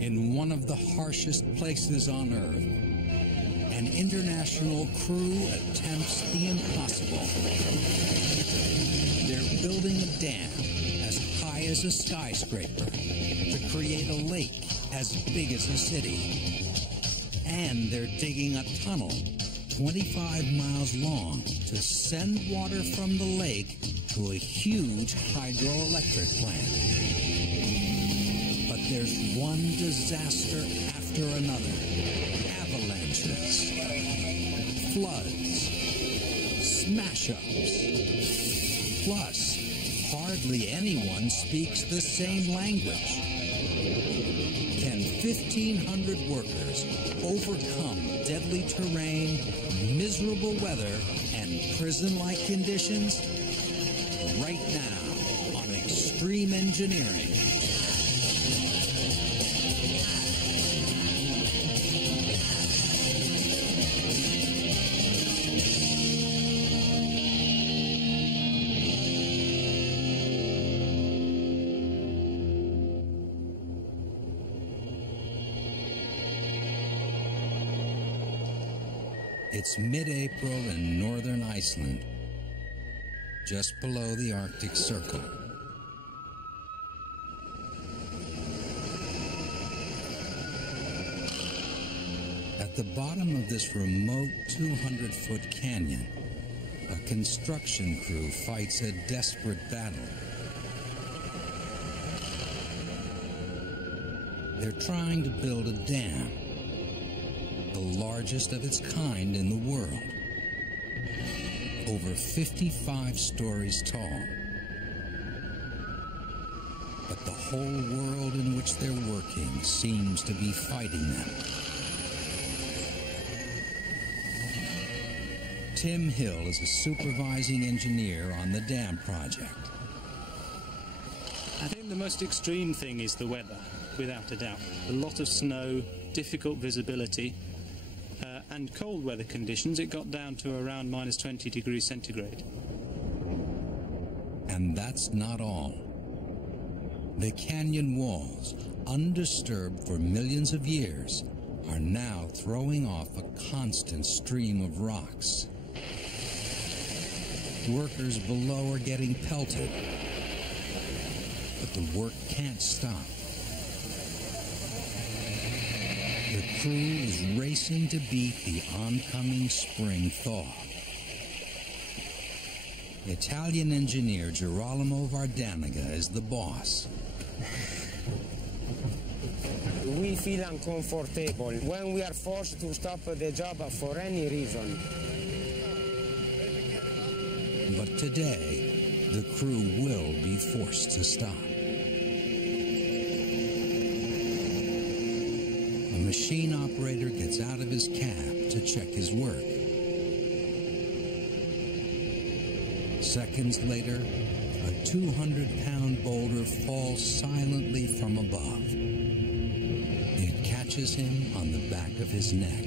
In one of the harshest places on Earth, an international crew attempts the impossible. They're building a dam as high as a skyscraper to create a lake as big as a city. And they're digging a tunnel 25 miles long to send water from the lake to a huge hydroelectric plant. But there's one disaster after another. Avalanches, floods, smash-ups. Plus, hardly anyone speaks the same language. Can 1,500 workers overcome deadly terrain, miserable weather, and prison-like conditions? Right now on Extreme Engineering. It's mid-April in northern Iceland, just below the Arctic Circle. At the bottom of this remote 200-foot canyon, a construction crew fights a desperate battle. They're trying to build a dam, the largest of its kind in the world, over 55 stories tall. But the whole world in which they're working seems to be fighting them. Tim Hill is a supervising engineer on the dam project. I think the most extreme thing is the weather, without a doubt. A lot of snow, difficult visibility, and cold weather conditions. It got down to around minus 20 degrees centigrade. And that's not all. The canyon walls, undisturbed for millions of years, are now throwing off a constant stream of rocks. Workers below are getting pelted, but the work can't stop. The crew is racing to beat the oncoming spring thaw. Italian engineer Girolamo Vardaniga is the boss. We feel uncomfortable when we are forced to stop the job for any reason. But today, the crew will be forced to stop. A machine operator gets out of his cab to check his work. Seconds later, a 200-pound boulder falls silently from above. It catches him on the back of his neck.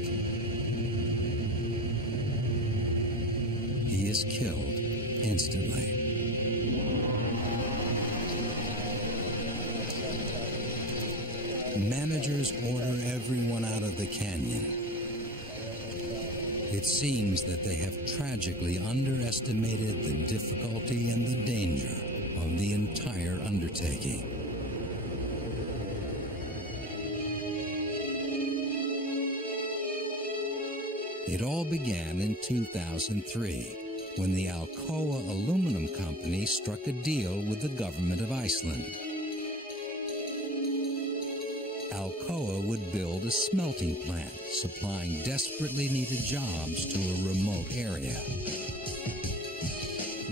He is killed instantly. Managers order everyone out of the canyon. It seems that they have tragically underestimated the difficulty and the danger of the entire undertaking. It all began in 2003, when the Alcoa Aluminum Company struck a deal with the government of Iceland. Alcoa would build a smelting plant, supplying desperately needed jobs to a remote area.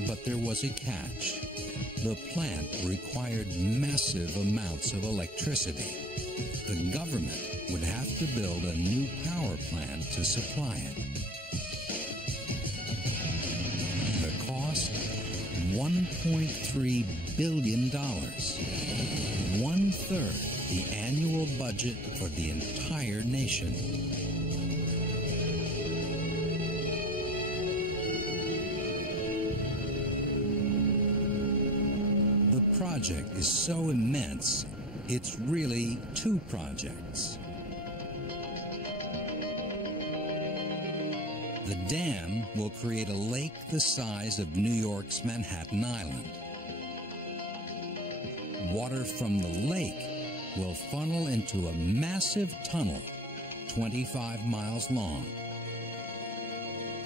But there was a catch. The plant required massive amounts of electricity. The government would have to build a new power plant to supply it. The cost? $1.3 billion. 1/3 the annual budget for the entire nation. The project is so immense, It's really two projects. The dam will create a lake the size of New York's Manhattan Island. Water from the lake will funnel into a massive tunnel 25 miles long.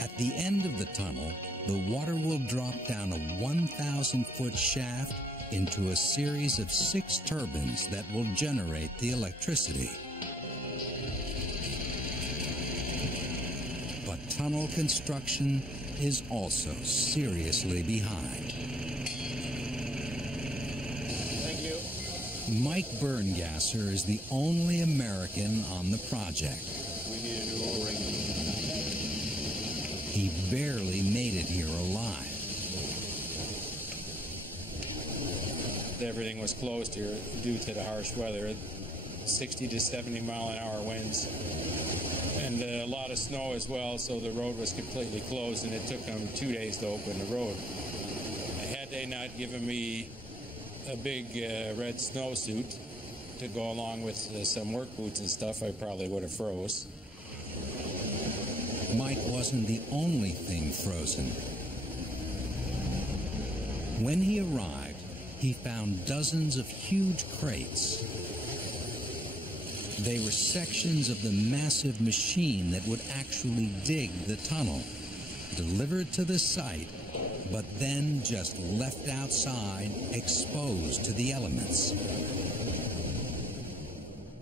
At the end of the tunnel, the water will drop down a 1,000-foot shaft into a series of 6 turbines that will generate the electricity. But tunnel construction is also seriously behind. Thank you. Mike Berngasser is the only American on the project. We need a new O-ring. He barely made it here alive. Everything was closed here due to the harsh weather, 60 to 70 mile an hour winds, and a lot of snow as well, so the road was completely closed, and it took them 2 days to open the road. Had they not given me a big red snowsuit to go along with some work boots and stuff, I probably would have froze. Mike wasn't the only thing frozen. When he arrived, he found dozens of huge crates. They were sections of the massive machine that would actually dig the tunnel, delivered to the site, but then just left outside, exposed to the elements.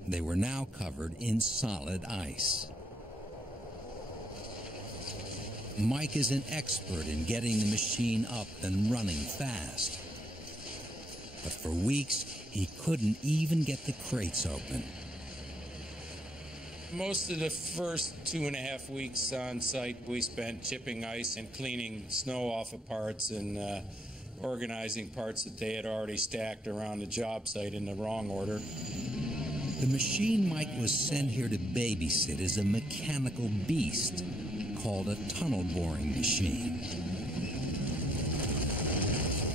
They were now covered in solid ice. Mike is an expert in getting the machine up and running fast. But for weeks, he couldn't even get the crates open. Most of the first 2.5 weeks on site, we spent chipping ice and cleaning snow off of parts and organizing parts that they had already stacked around the job site in the wrong order. The machine Mike was sent here to babysit is a mechanical beast called a tunnel boring machine.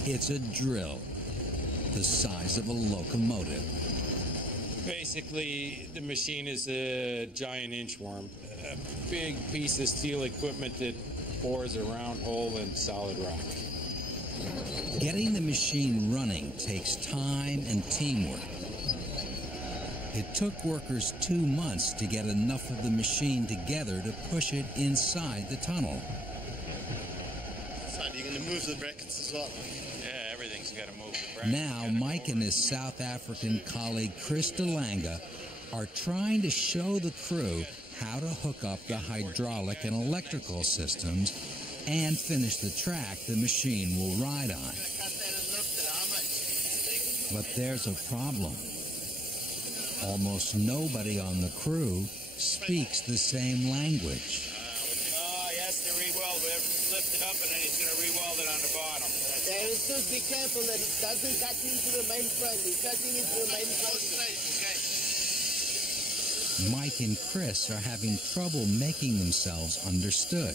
It's a drill the size of a locomotive. Basically, the machine is a giant inchworm, a big piece of steel equipment that bores a round hole in solid rock. Getting the machine running takes time and teamwork. It took workers 2 months to get enough of the machine together to push it inside the tunnel. So you're going to move the brackets as well? Yeah, everything's got to move. The brackets Now, Mike and his South African colleague Chris DeLanga are trying to show the crew how to hook up the hydraulic and electrical systems and finish the track the machine will ride on. But there's a problem. Almost nobody on the crew speaks the same language. He has to re-weld it, lift it up, and then he's going to re-weld it on the bottom. Yeah, just be careful that it doesn't cut into the main front. It's cutting into the main front. Mike and Chris are having trouble making themselves understood.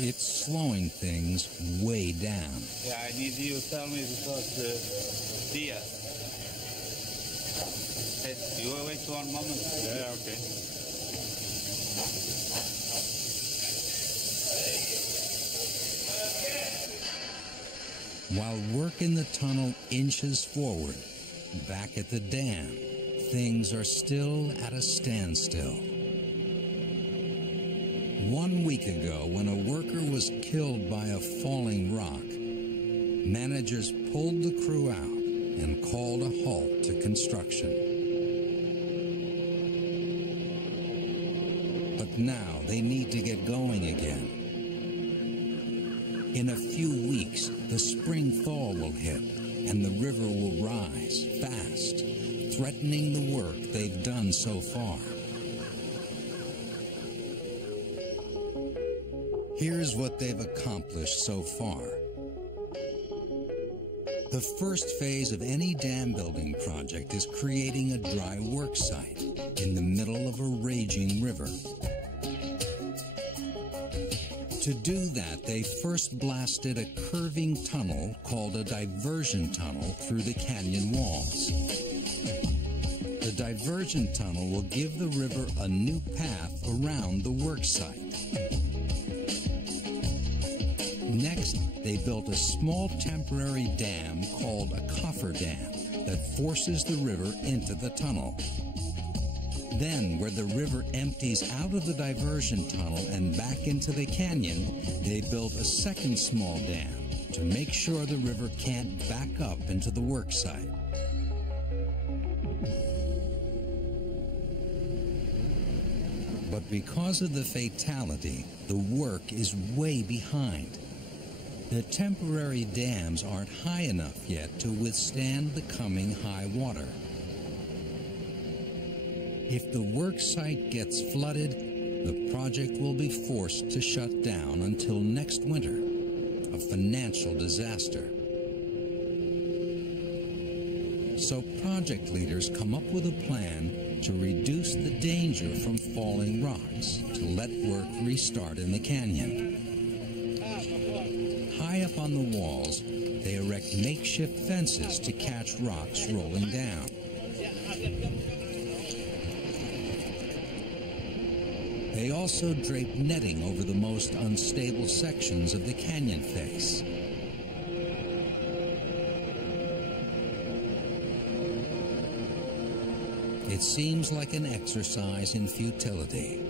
It's slowing things way down. Yeah, I need you to tell me because the Dia. You wait 1 moment. Yeah, okay. While work in the tunnel inches forward, back at the dam, things are still at a standstill. 1 week ago, when a worker was killed by a falling rock, managers pulled the crew out and called a halt to construction. But now they need to get going again. In a few weeks, the spring thaw will hit and the river will rise fast, threatening the work they've done so far. Here's what they've accomplished so far. The first phase of any dam building project is creating a dry work site in the middle of a raging river. To do that, they first blasted a curving tunnel called a diversion tunnel through the canyon walls. The diversion tunnel will give the river a new path around the work site. Next, they built a small temporary dam called a cofferdam that forces the river into the tunnel. Then, where the river empties out of the diversion tunnel and back into the canyon, they built a second small dam to make sure the river can't back up into the work site. But because of the fatality, the work is way behind. The temporary dams aren't high enough yet to withstand the coming high water. If the work site gets flooded, the project will be forced to shut down until next winter, a financial disaster. So project leaders come up with a plan to reduce the danger from falling rocks to let work restart in the canyon. High up on the walls, they erect makeshift fences to catch rocks rolling down. They also drape netting over the most unstable sections of the canyon face. It seems like an exercise in futility.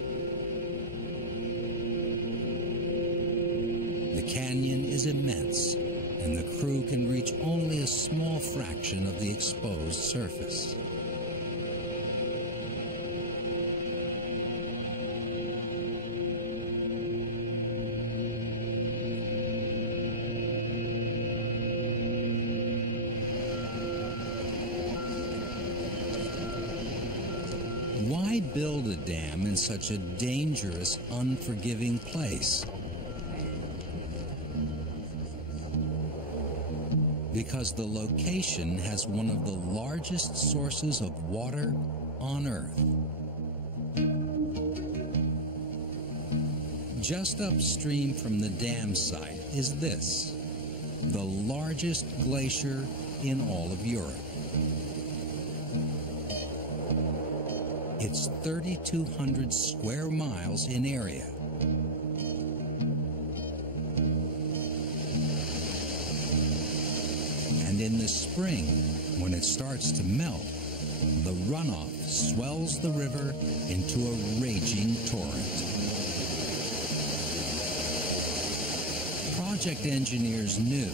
The canyon is immense, and the crew can reach only a small fraction of the exposed surface. Why build a dam in such a dangerous, unforgiving place? Because the location has one of the largest sources of water on Earth. Just upstream from the dam site is this, the largest glacier in all of Europe. It's 3,200 square miles in area. And in the spring, when it starts to melt, the runoff swells the river into a raging torrent. Project engineers knew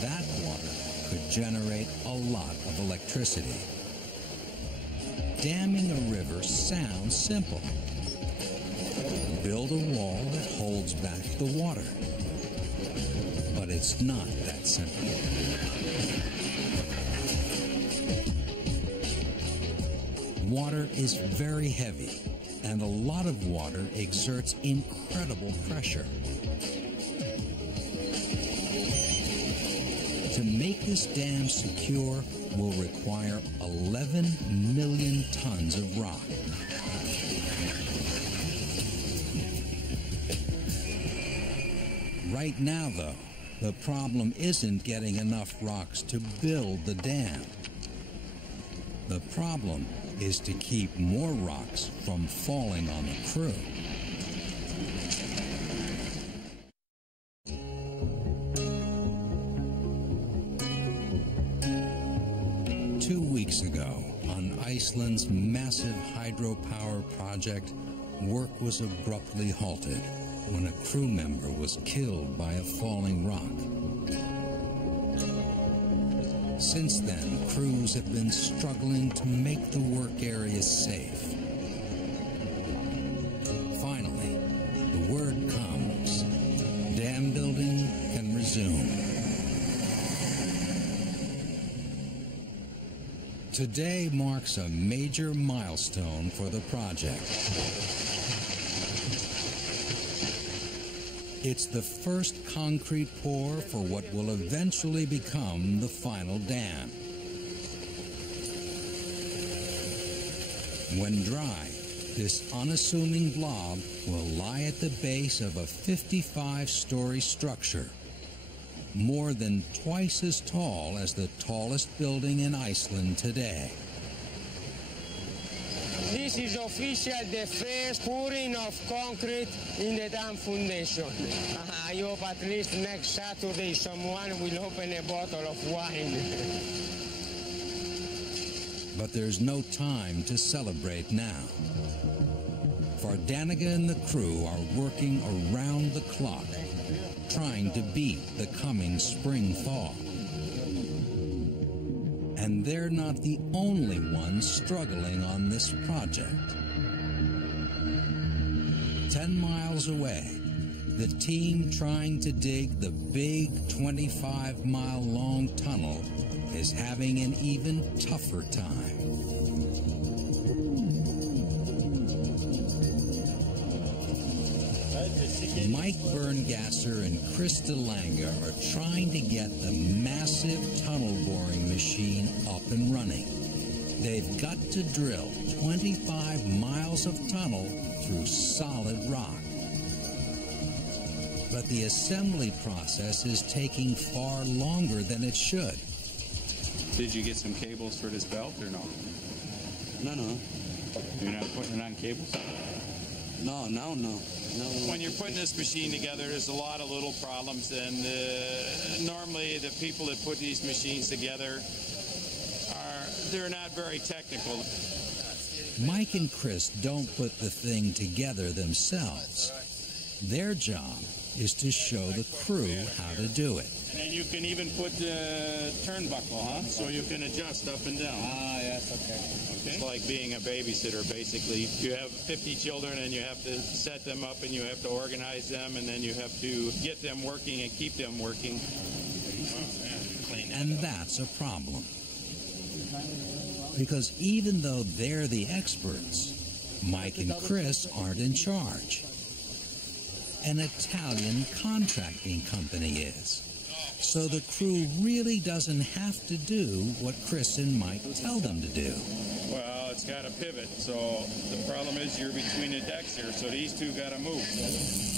that water could generate a lot of electricity. Damming a river sounds simple. Build a wall that holds back the water. But it's not that simple. Water is very heavy, and a lot of water exerts incredible pressure. To make this dam secure will require 11 million tons of rock. Right now, though, the problem isn't getting enough rocks to build the dam. The problem is to keep more rocks from falling on the crew. Weeks ago, on Iceland's massive hydropower project, work was abruptly halted when a crew member was killed by a falling rock. Since then, crews have been struggling to make the work area safe. Finally, the word comes. Dam building can resume. Today marks a major milestone for the project. It's the first concrete pour for what will eventually become the final dam. When dry, this unassuming blob will lie at the base of a 55-story structure, more than twice as tall as the tallest building in Iceland today. This is official, the first pouring of concrete in the dam foundation. I hope at least next Saturday someone will open a bottle of wine. But there's no time to celebrate now. For Danica and the crew are working around the clock, trying to beat the coming spring thaw. And they're not the only ones struggling on this project. 10 miles away, the team trying to dig the big 25-mile-long tunnel is having an even tougher time. Mike Berngasser and Chris DeLanga are trying to get the massive tunnel boring machine up and running. They've got to drill 25 miles of tunnel through solid rock. But the assembly process is taking far longer than it should. Did you get some cables for this belt or no? No. You're not putting it on cables? No. When you're putting this machine together, there's a lot of little problems, and normally the people that put these machines together they're not very technical. Mike and Chris don't put the thing together themselves. Their job is to show the crew how to do it. And you can even put the turnbuckle, huh? So you can adjust up and down. Ah, yes, okay. It's like being a babysitter, basically. You have 50 children, and you have to set them up, and you have to organize them, and then you have to get them working and keep them working. And that's a problem. Because even though they're the experts, Mike and Chris aren't in charge. An Italian contracting company is. So the crew really doesn't have to do what Chris and Mike tell them to do. Well, it's got to pivot, so the problem is you're between the decks here, so these two got to move.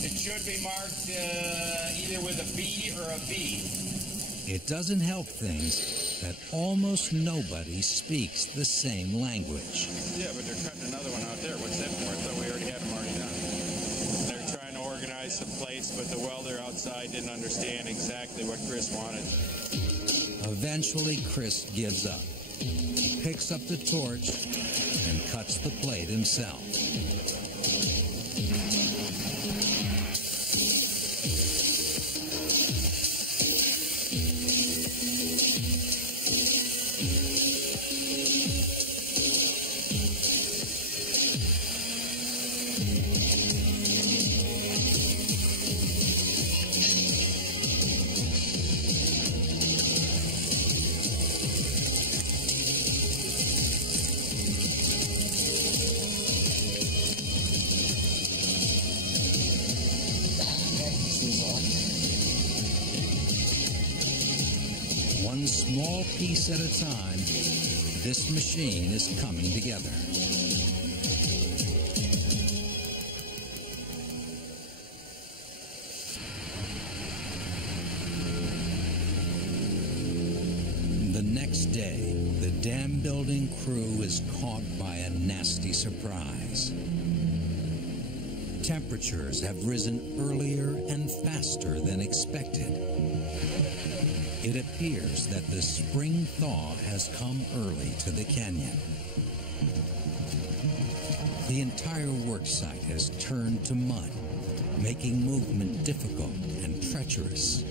It should be marked either with a B or a V. It doesn't help things that almost nobody speaks the same language. Yeah, but they're cutting another one out there. What's that for? I thought we already had them already done. They're trying to organize some plates, but the welder outside didn't understand exactly what Chris wanted. Eventually, Chris gives up, picks up the torch, and cuts the plate himself. One small piece at a time, this machine is coming together. The next day, the dam building crew is caught by a nasty surprise. Temperatures have risen earlier and faster than expected. It appears that the spring thaw has come early to the canyon. The entire work site has turned to mud, making movement difficult and treacherous.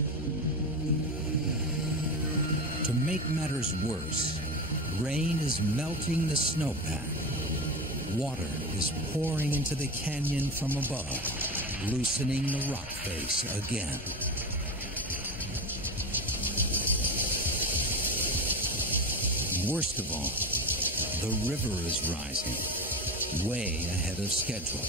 To make matters worse, rain is melting the snowpack. Water is pouring into the canyon from above, loosening the rock face again. Worst of all, the river is rising, way ahead of schedule.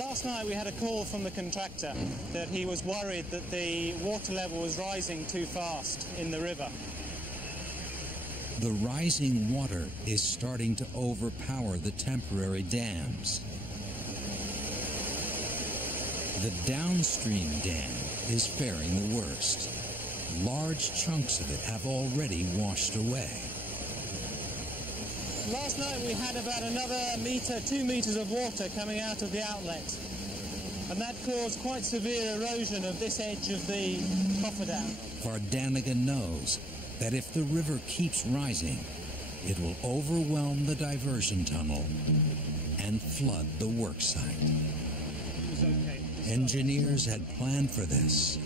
Last night we had a call from the contractor that he was worried that the water level was rising too fast in the river. The rising water is starting to overpower the temporary dams. The downstream dam is faring the worst. Large chunks of it have already washed away. Last night we had about another 2 meters of water coming out of the outlet, and that caused quite severe erosion of this edge of the cofferdam. Vardaniga knows that if the river keeps rising, it will overwhelm the diversion tunnel and flood the work site. Engineers had planned for this.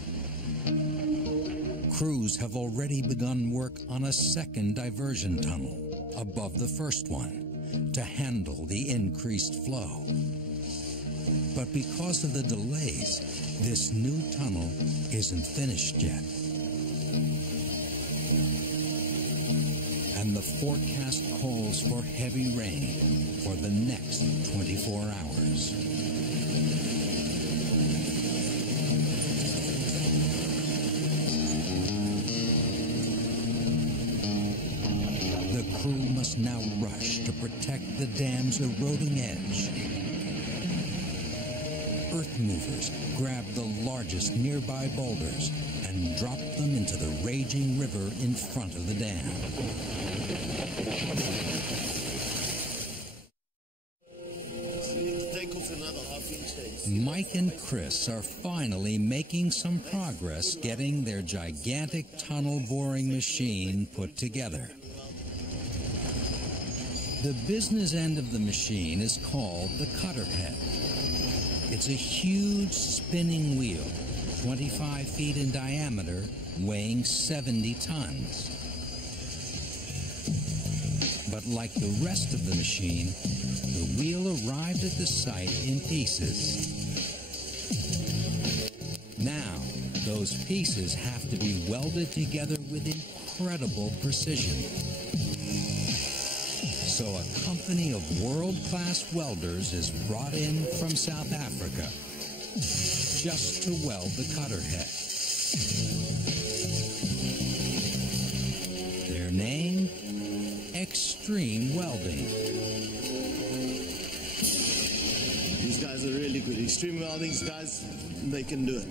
Crews have already begun work on a second diversion tunnel above the first one to handle the increased flow. But because of the delays, this new tunnel isn't finished yet. And the forecast calls for heavy rain for the next 24 hours. The crew must now rush to protect the dam's eroding edge. Earth movers grab the largest nearby boulders and drop them into the raging river in front of the dam. Mike and Chris are finally making some progress getting their gigantic tunnel boring machine put together. The business end of the machine is called the cutter head. It's a huge spinning wheel, 25 feet in diameter, weighing 70 tons. But like the rest of the machine, the wheel arrived at the site in pieces. Now, those pieces have to be welded together with incredible precision. So a company of world-class welders is brought in from South Africa just to weld the cutter head. Their name? Extreme Welding. These guys are really good. Extreme Welding, these guys, they can do it.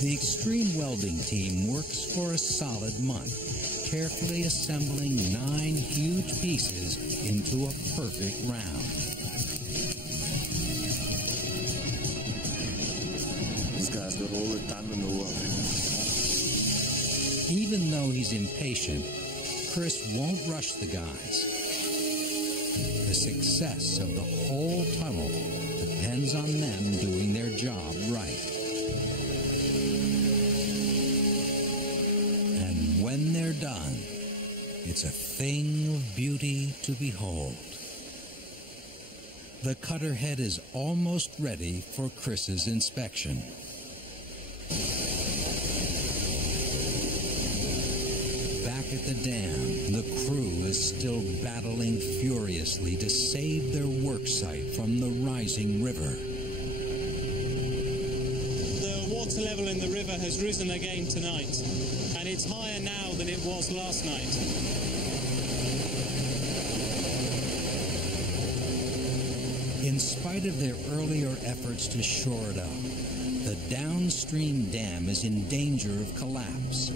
The Extreme Welding team works for a solid month, carefully assembling 9 huge pieces into a perfect round. This guy's got all the time in the world. Even though he's impatient, Chris won't rush the guys. The success of the whole tunnel depends on them doing their job right. And when they're done, it's a thing of beauty to behold. The cutter head is almost ready for Chris's inspection. Back at the dam, the crew is still battling furiously to save their work site from the rising river. The water level in the river has risen again tonight, and it's higher now than it was last night. In spite of their earlier efforts to shore it up, the downstream dam is in danger of collapse.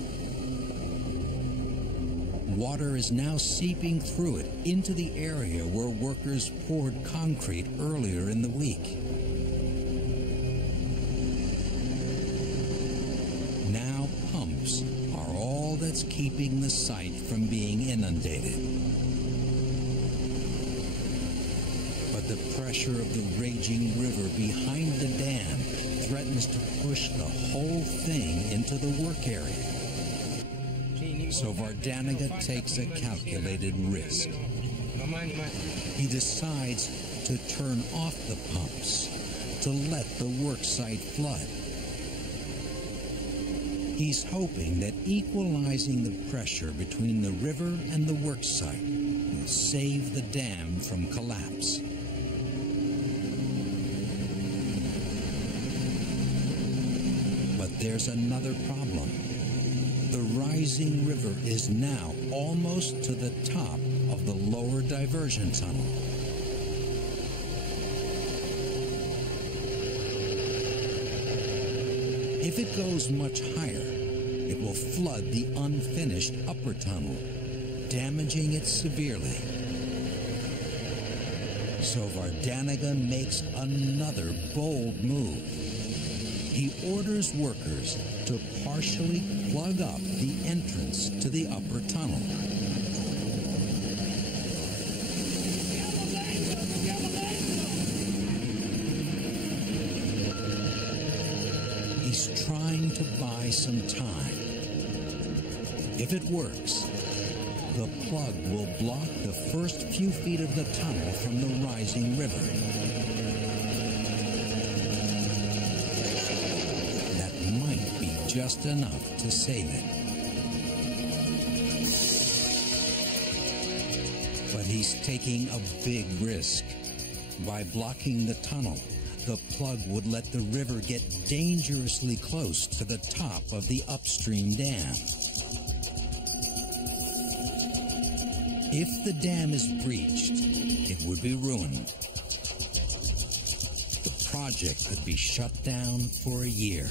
Water is now seeping through it into the area where workers poured concrete earlier in the week. Now pumps are all that's keeping the site from being inundated. But the pressure of the raging river behind the dam threatens to push the whole thing into the work area. So Vardaniga takes a calculated risk. He decides to turn off the pumps to let the work site flood. He's hoping that equalizing the pressure between the river and the work site will save the dam from collapse. But there's another problem. The rising river is now almost to the top of the lower diversion tunnel. If it goes much higher, it will flood the unfinished upper tunnel, damaging it severely. So Vardaniga makes another bold move. He orders workers to partially plug up the entrance to the upper tunnel. He's trying to buy some time. If it works, the plug will block the first few feet of the tunnel from the rising river. That might be just enough to save it. But he's taking a big risk. By blocking the tunnel, the plug would let the river get dangerously close to the top of the upstream dam. If the dam is breached, it would be ruined. The project could be shut down for a year.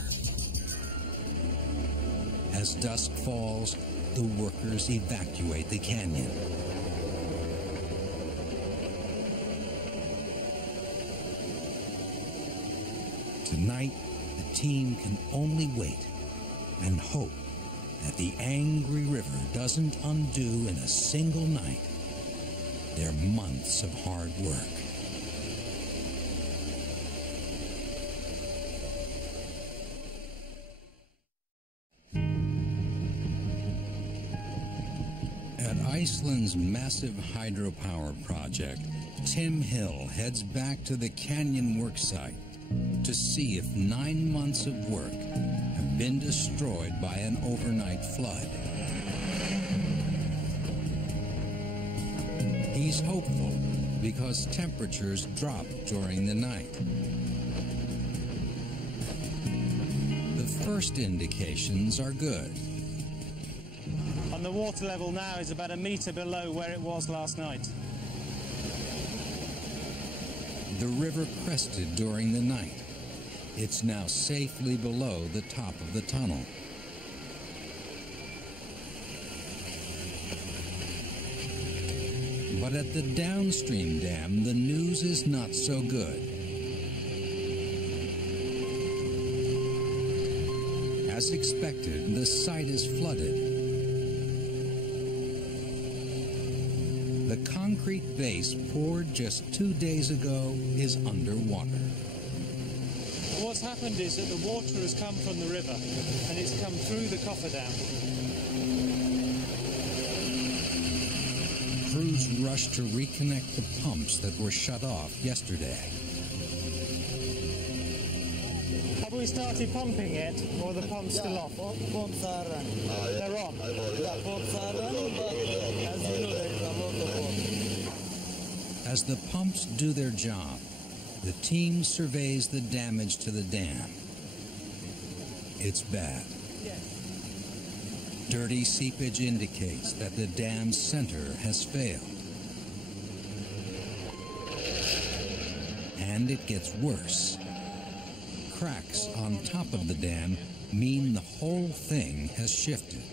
As dusk falls, the workers evacuate the canyon. Tonight, the team can only wait and hope that the angry river doesn't undo in a single night their months of hard work. At Iceland's massive hydropower project, Tim Hill heads back to the canyon worksite to see if 9 months of work have been destroyed by an overnight flood. He's hopeful because temperatures dropped during the night. The first indications are good. And the water level now is about a metre below where it was last night. The river crested during the night. It's now safely below the top of the tunnel. But at the downstream dam, the news is not so good. As expected, the site is flooded. The concrete base poured just 2 days ago is underwater. What's happened is that the water has come from the river and it's come through the cofferdam. Crews rushed to reconnect the pumps that were shut off yesterday. Have we started pumping it, or are the pumps still off? Pumps are running. They're on. Yeah, pumps are running, but as you know, there is a lot of water. As the pumps do their job, the team surveys the damage to the dam. It's bad. Dirty seepage indicates that the dam's center has failed. And it gets worse. Cracks on top of the dam mean the whole thing has shifted.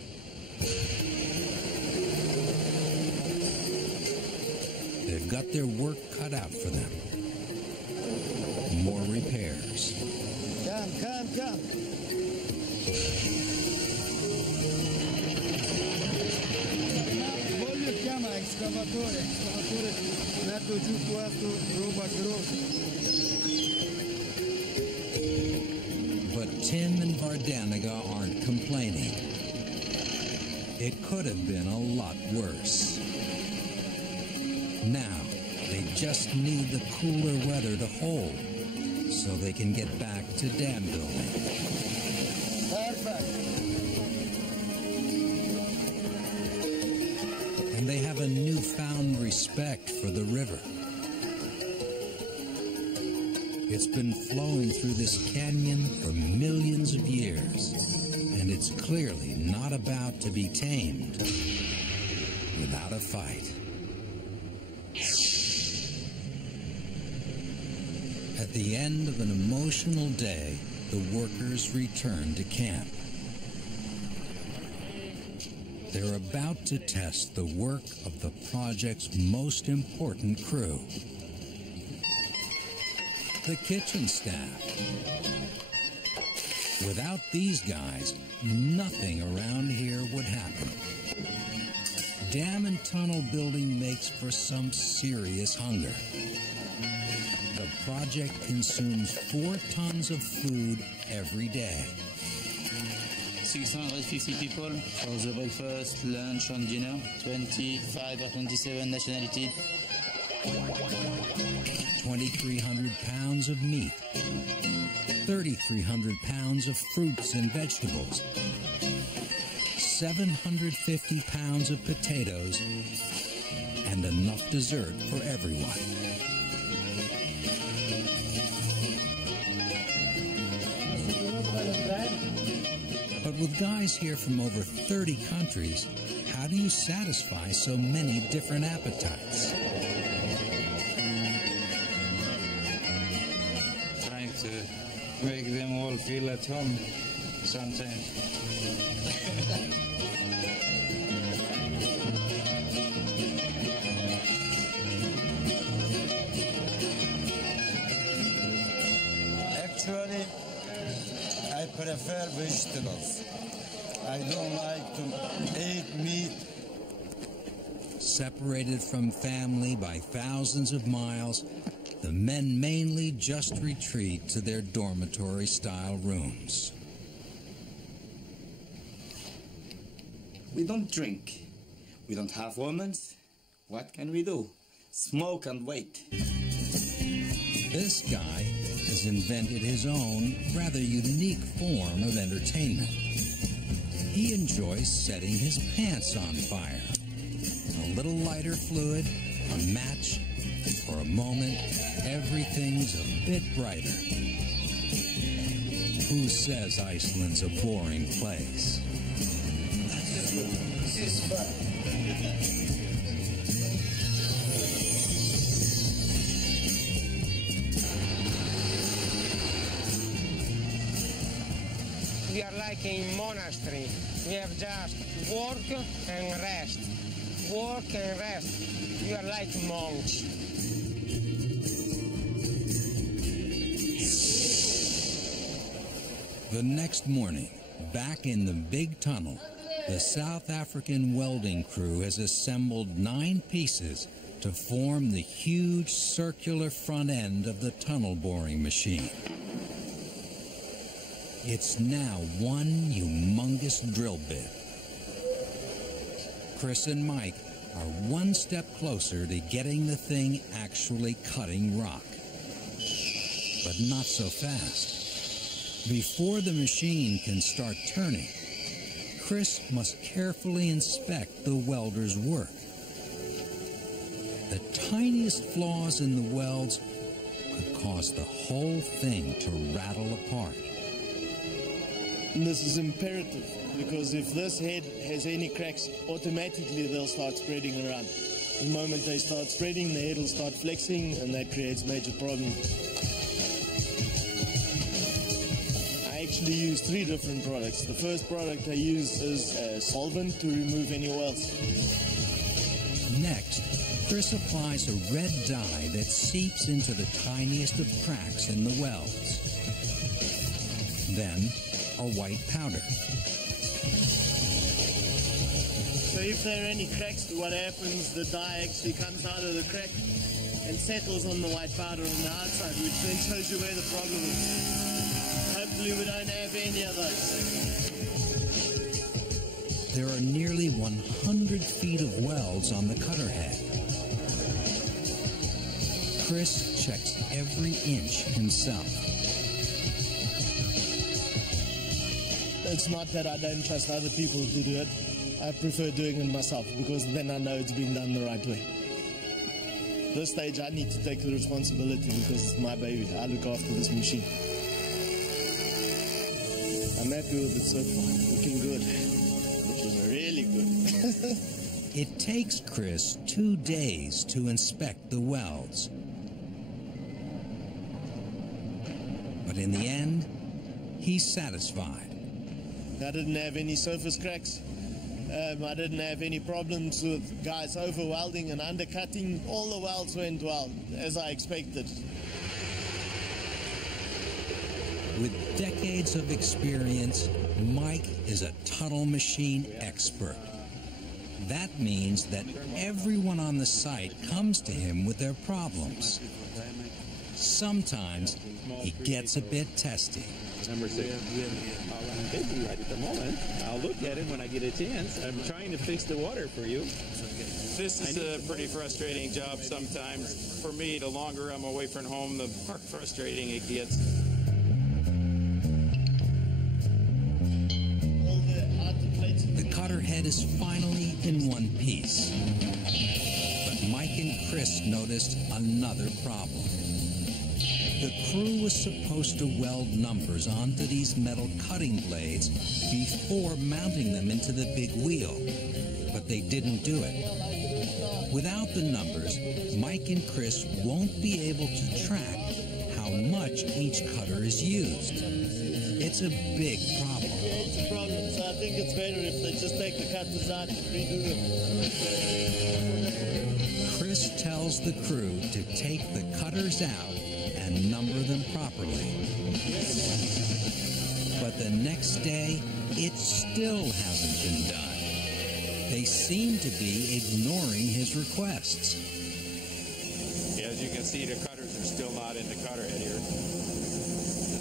They've got their work cut out for them. More repairs. Come. Voglio chiamare escavatore, metto giù questo, roba grossa. But Tim and Vardaniga aren't complaining. It could have been a lot worse. Now, they just need the cooler weather to hold so they can get back to dam building. Perfect. And they have a newfound respect for the river. It's been flowing through this canyon for millions of years, and it's clearly not about to be tamed without a fight. At the end of an emotional day, the workers return to camp. They're about to test the work of the project's most important crew, the kitchen staff. Without these guys, nothing around here would happen. Dam and tunnel building makes for some serious hunger. The project consumes 4 tons of food every day. 650 people for the breakfast, lunch and dinner, 25 or 27 nationalities. 2,300 pounds of meat, 3,300 pounds of fruits and vegetables, 750 pounds of potatoes, and enough dessert for everyone. But with guys here from over 30 countries, how do you satisfy so many different appetites? Trying to make them all feel at home sometimes. Actually, I prefer vegetables. I don't like to eat meat. Separated from family by thousands of miles, the men mainly just retreat to their dormitory-style rooms. We don't drink. We don't have women. What can we do? Smoke and wait. This guy has invented his own rather unique form of entertainment. He enjoys setting his pants on fire. A little lighter fluid, a match, for a moment, everything's a bit brighter. Who says Iceland's a boring place? We are like a monastery. We have just work and rest. Work and rest. We are like monks. The next morning, back in the big tunnel, the South African welding crew has assembled 9 pieces to form the huge circular front end of the tunnel boring machine. It's now one humongous drill bit. Chris and Mike are one step closer to getting the thing actually cutting rock. But not so fast. Before the machine can start turning, Chris must carefully inspect the welder's work. The tiniest flaws in the welds could cause the whole thing to rattle apart. And this is imperative, because if this head has any cracks, automatically they'll start spreading around. The moment they start spreading, the head will start flexing, and that creates major problems. I actually use 3 different products. The first product I use is a solvent to remove any welds. Next, Chris applies a red dye that seeps into the tiniest of cracks in the welds. Then, a white powder. So if there are any cracks, what happens, the dye actually comes out of the crack and settles on the white powder on the outside, which then shows you where the problem is. Hopefully we don't have any of those. There are nearly 100 feet of welds on the cutter head. Chris checks every inch himself. It's not that I don't trust other people to do it. I prefer doing it myself, because then I know it's being done the right way. This stage I need to take the responsibility, because it's my baby. I look after this machine. I'm happy with it so far. Looking good. Looking really good. It takes Chris 2 days to inspect the welds. But in the end, he's satisfied. I didn't have any surface cracks. I didn't have any problems with guys over-welding and undercutting. All the welds went well, as I expected. With decades of experience, Mike is a tunnel machine expert. That means that everyone on the site comes to him with their problems. Sometimes he gets a bit testy. Number 6. I'm busy right at the moment. I'll look at it when I get a chance. I'm trying to fix the water for you. This is a pretty frustrating job sometimes. For me, the longer I'm away from home, the more frustrating it gets. The cutter head is finally in one piece. But Mike and Chris noticed another problem. The crew was supposed to weld numbers onto these metal cutting blades before mounting them into the big wheel, but they didn't do it. Without the numbers, Mike and Chris won't be able to track how much each cutter is used. It's a big problem. Yeah, it's a problem, so I think it's better if they just take the cutters out and redo them. Chris tells the crew to take the cutters out and number them properly. But the next day, it still hasn't been done. They seem to be ignoring his requests. Yeah, as you can see, the cutters are still not in the cutter head here.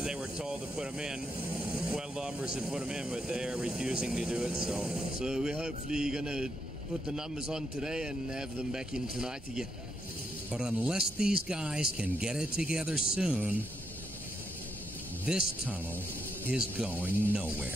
They were told to put them in, weld numbers and put them in, but they are refusing to do it. So we're hopefully going to put the numbers on today and have them back in tonight again. But unless these guys can get it together soon, this tunnel is going nowhere.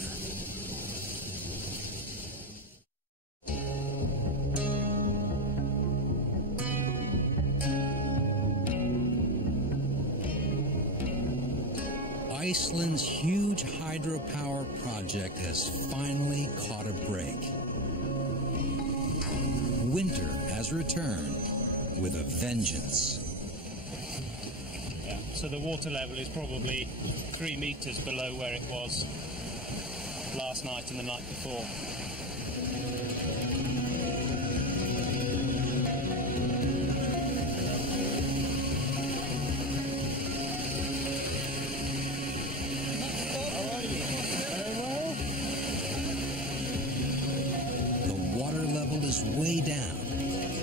Iceland's huge hydropower project has finally caught a break. Winter has returned with a vengeance. Yeah, so the water level is probably 3 meters below where it was last night and the night before. The water level is way down,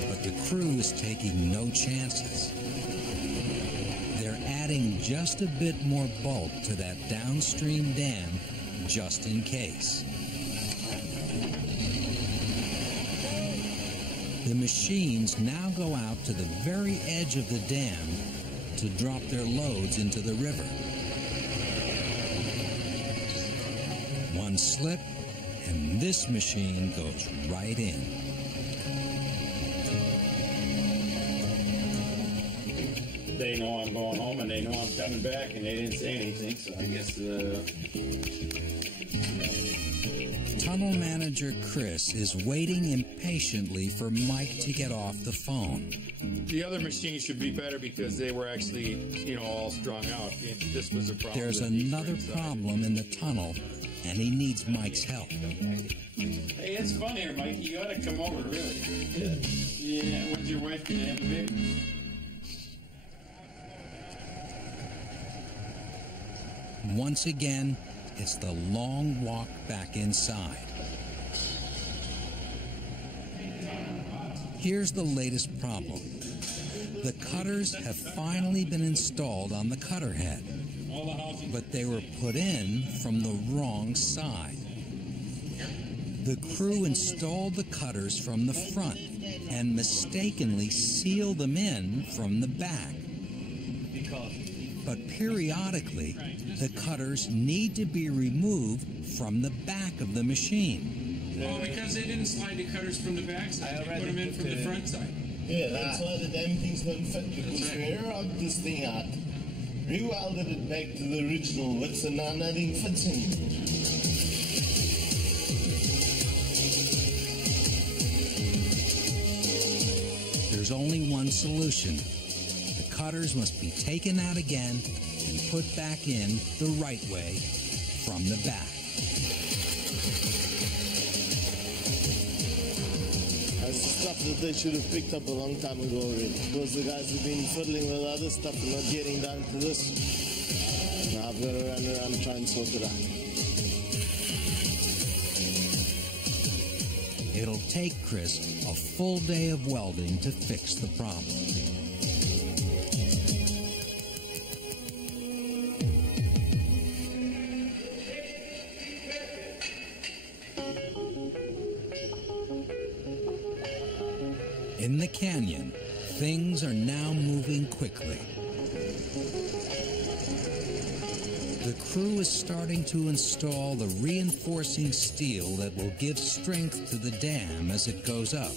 but the crew is taking no chances. They're adding just a bit more bulk to that downstream dam just in case. The machines now go out to the very edge of the dam to drop their loads into the river. One slip, and this machine goes right in. They know I'm going home and they know I'm coming back, and they didn't say anything, so I guess Tunnel manager Chris is waiting impatiently for Mike to get off the phone. the other machines should be better because they were actually, you know, all strung out. This was a problem. There's another problem in the tunnel, and he needs Mike's help. Hey, it's fun here, Mike. You ought to come over, really. Yeah, when's your wife going to have a baby? Once again, it's the long walk back inside. Here's the latest problem. The cutters have finally been installed on the cutter head, but they were put in from the wrong side. The crew installed the cutters from the front and mistakenly sealed them in from the back. But periodically, the cutters need to be removed from the back of the machine. Well, because they didn't slide the cutters from the back side, they put them in from the front side. Yeah, that's why the damn things don't fit, because we aired this thing out, re-welded it back to the original width, and now nothing fits in. There's only one solution. The cutters must be taken out again and put back in the right way from the back. that they should have picked up a long time ago already, because the guys have been fiddling with other stuff and not getting down to this. Now I've got to run around and try and sort it out. It'll take Chris a full day of welding to fix the problem. In the canyon, things are now moving quickly. The crew is starting to install the reinforcing steel that will give strength to the dam as it goes up.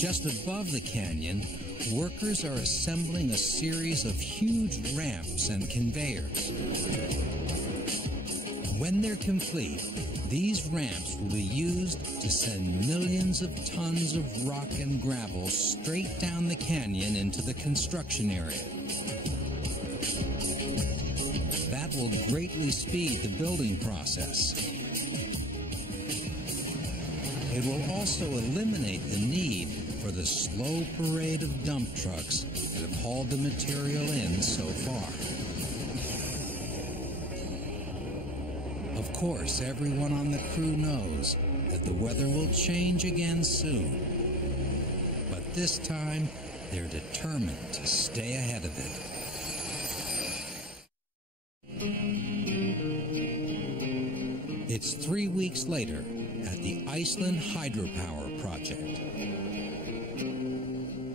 Just above the canyon, workers are assembling a series of huge ramps and conveyors. When they're complete, these ramps will be used to send millions of tons of rock and gravel straight down the canyon into the construction area. That will greatly speed the building process. It will also eliminate the need for the slow parade of dump trucks that have hauled the material in so far. Of course, everyone on the crew knows that the weather will change again soon. But this time, they're determined to stay ahead of it. It's 3 weeks later at the Iceland hydropower project.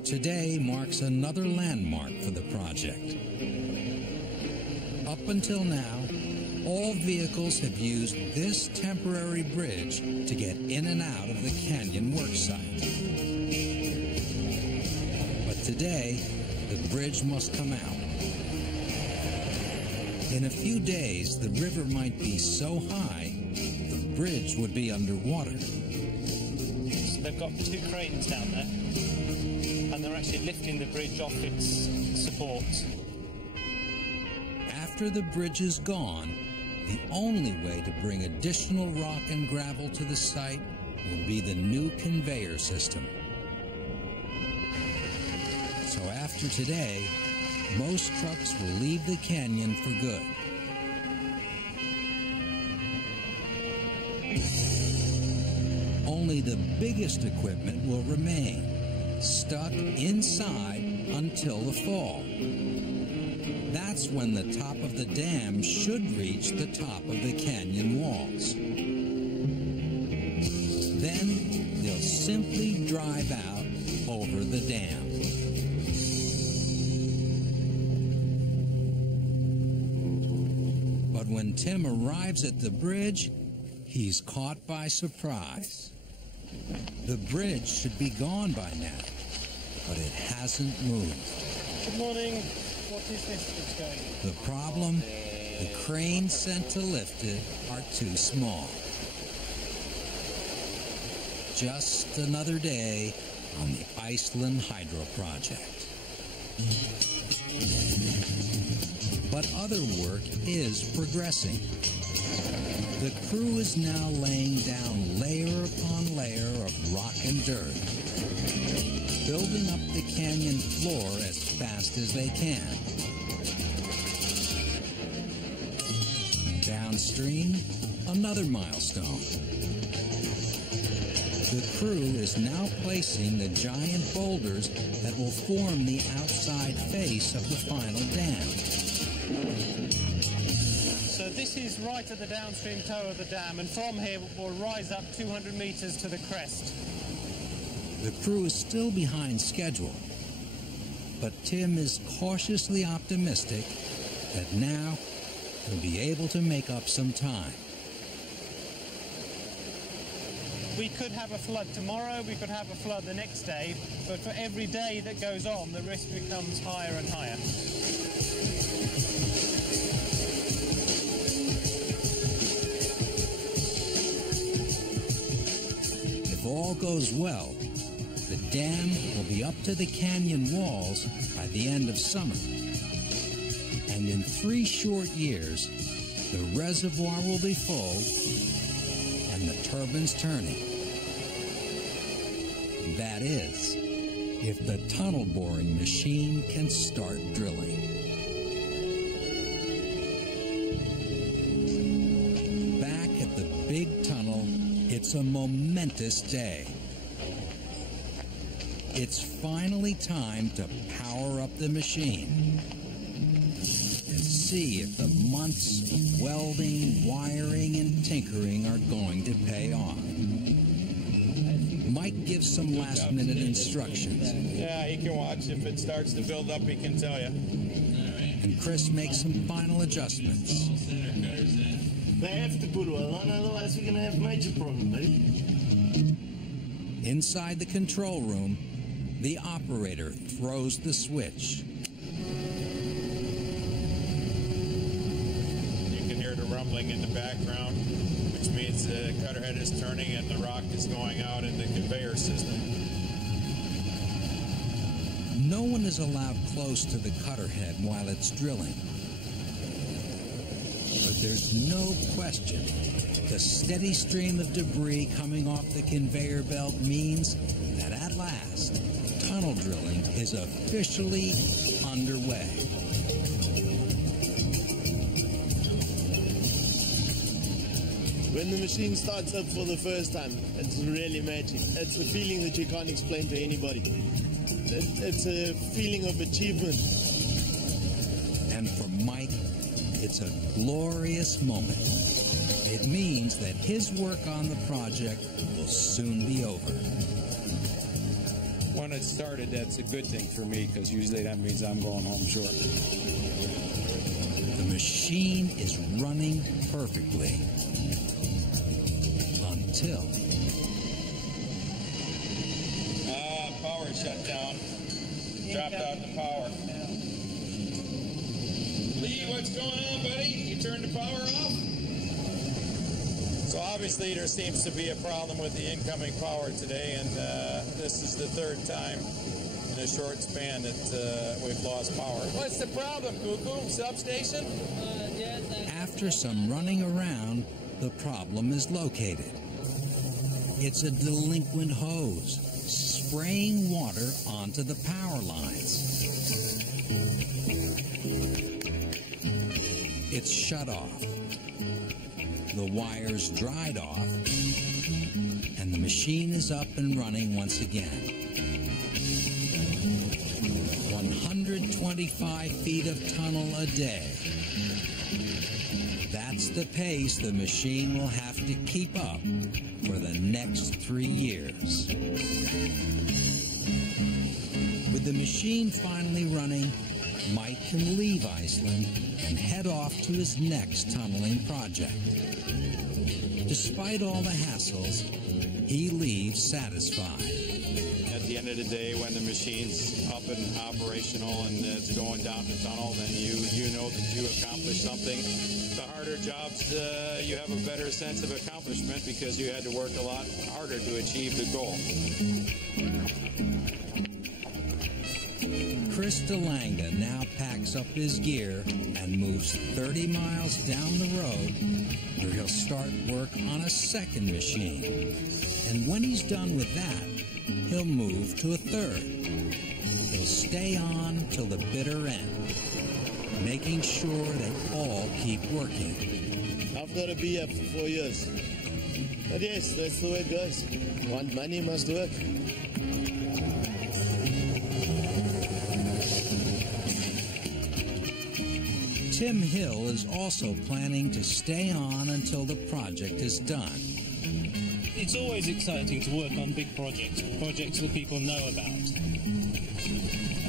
Today marks another landmark for the project. Up until now, all vehicles have used this temporary bridge to get in and out of the canyon worksite. But today, the bridge must come out. In a few days, the river might be so high, the bridge would be underwater. So they've got 2 cranes down there, and they're actually lifting the bridge off its supports. After the bridge is gone, the only way to bring additional rock and gravel to the site will be the new conveyor system. So after today, most trucks will leave the canyon for good. Only the biggest equipment will remain, stuck inside until the fall. That's when the top of the dam should reach the top of the canyon walls. Then they'll simply drive out over the dam. But when Tim arrives at the bridge, he's caught by surprise. The bridge should be gone by now, but it hasn't moved. Good morning. What is this that's going? The problem? The cranes sent to lift it are too small. Just another day on the Iceland Hydro Project. But other work is progressing. The crew is now laying down layer upon layer of rock and dirt, building up the canyon floor as fast as they can. Downstream, another milestone. The crew is now placing the giant boulders that will form the outside face of the final dam. So this is right at the downstream toe of the dam, and from here we'll rise up 200 meters to the crest. The crew is still behind schedule, but Tim is cautiously optimistic that now he'll be able to make up some time. We could have a flood tomorrow, we could have a flood the next day, but for every day that goes on, the risk becomes higher and higher. If all goes well, the dam will be up to the canyon walls by the end of summer. And in 3 short years, The reservoir will be full and the turbines turning. That is, if the tunnel boring machine can start drilling. Back at the big tunnel, it's a momentous day. It's finally time to power up the machine and see if the months of welding, wiring, and tinkering are going to pay off. Mike gives some last-minute instructions. Yeah, he can watch. If it starts to build up, he can tell you. And Chris makes some final adjustments. They have to put oil on, otherwise we're going to have a major problem, buddy. Inside the control room, the operator throws the switch. You can hear the rumbling in the background, which means the cutter head is turning and the rock is going out in the conveyor system. No one is allowed close to the cutter head while it's drilling. But there's no question the steady stream of debris coming off the conveyor belt means that at last, tunnel drilling is officially underway. When the machine starts up for the first time, it's really magic. It's a feeling that you can't explain to anybody. It's a feeling of achievement. And for Mike, it's a glorious moment. It means that his work on the project will soon be over. When it started, that's a good thing for me, because usually that means I'm going home short. The machine is running perfectly. Until... Power shut down. Dropped out the power. Lee, what's going on, buddy? You turned the power off? So obviously there seems to be a problem with the incoming power today, and this is the third time in a short span that we've lost power. What's the problem, Cuckoo? Substation? After some running around, the problem is located. It's a delinquent hose spraying water onto the power lines. It's shut off. The wires dried off, and the machine is up and running once again. 125 feet of tunnel a day. That's the pace the machine will have to keep up for the next 3 years. With the machine finally running, Mike can leave Iceland and head off to his next tunneling project. Despite all the hassles, he leaves satisfied. At the end of the day, when the machine's up and operational and it's going down the tunnel, then you know that you accomplished something. The harder jobs, you have a better sense of accomplishment because you had to work a lot harder to achieve the goal. Chris DeLanga now packs up his gear and moves 30 miles down the road where he'll start work on a second machine. And when he's done with that, he'll move to a third. He'll stay on till the bitter end, making sure that all keep working. I've got to be here for 4 years. But yes, that's the way it goes. Want money, must work. Tim Hill is also planning to stay on until the project is done. It's always exciting to work on big projects that people know about.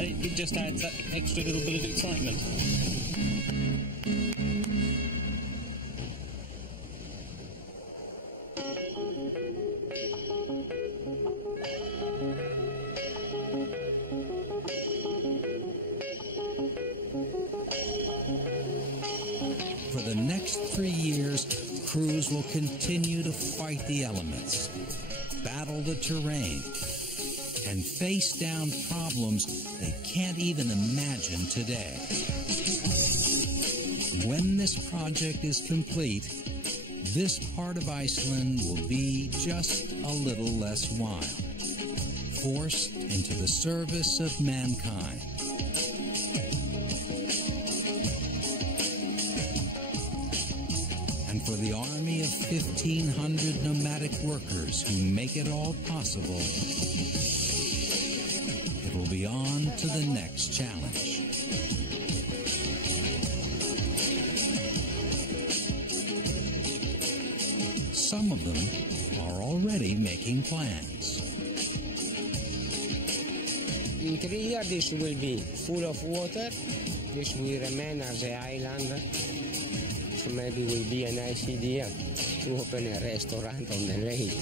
It just adds that extra little bit of excitement. For the next 3 years, crews will continue to fight the elements, battle the terrain, and face down problems they can't even imagine today. when this project is complete, this part of Iceland will be just a little less wild, forced into the service of mankind. And for the army of 1,500 nomadic workers who make it all possible, it will be on to the next challenge. Some of them are already making plans. In 3 years this will be full of water. This will remain as an island. So maybe it will be a nice idea to open a restaurant on the lake.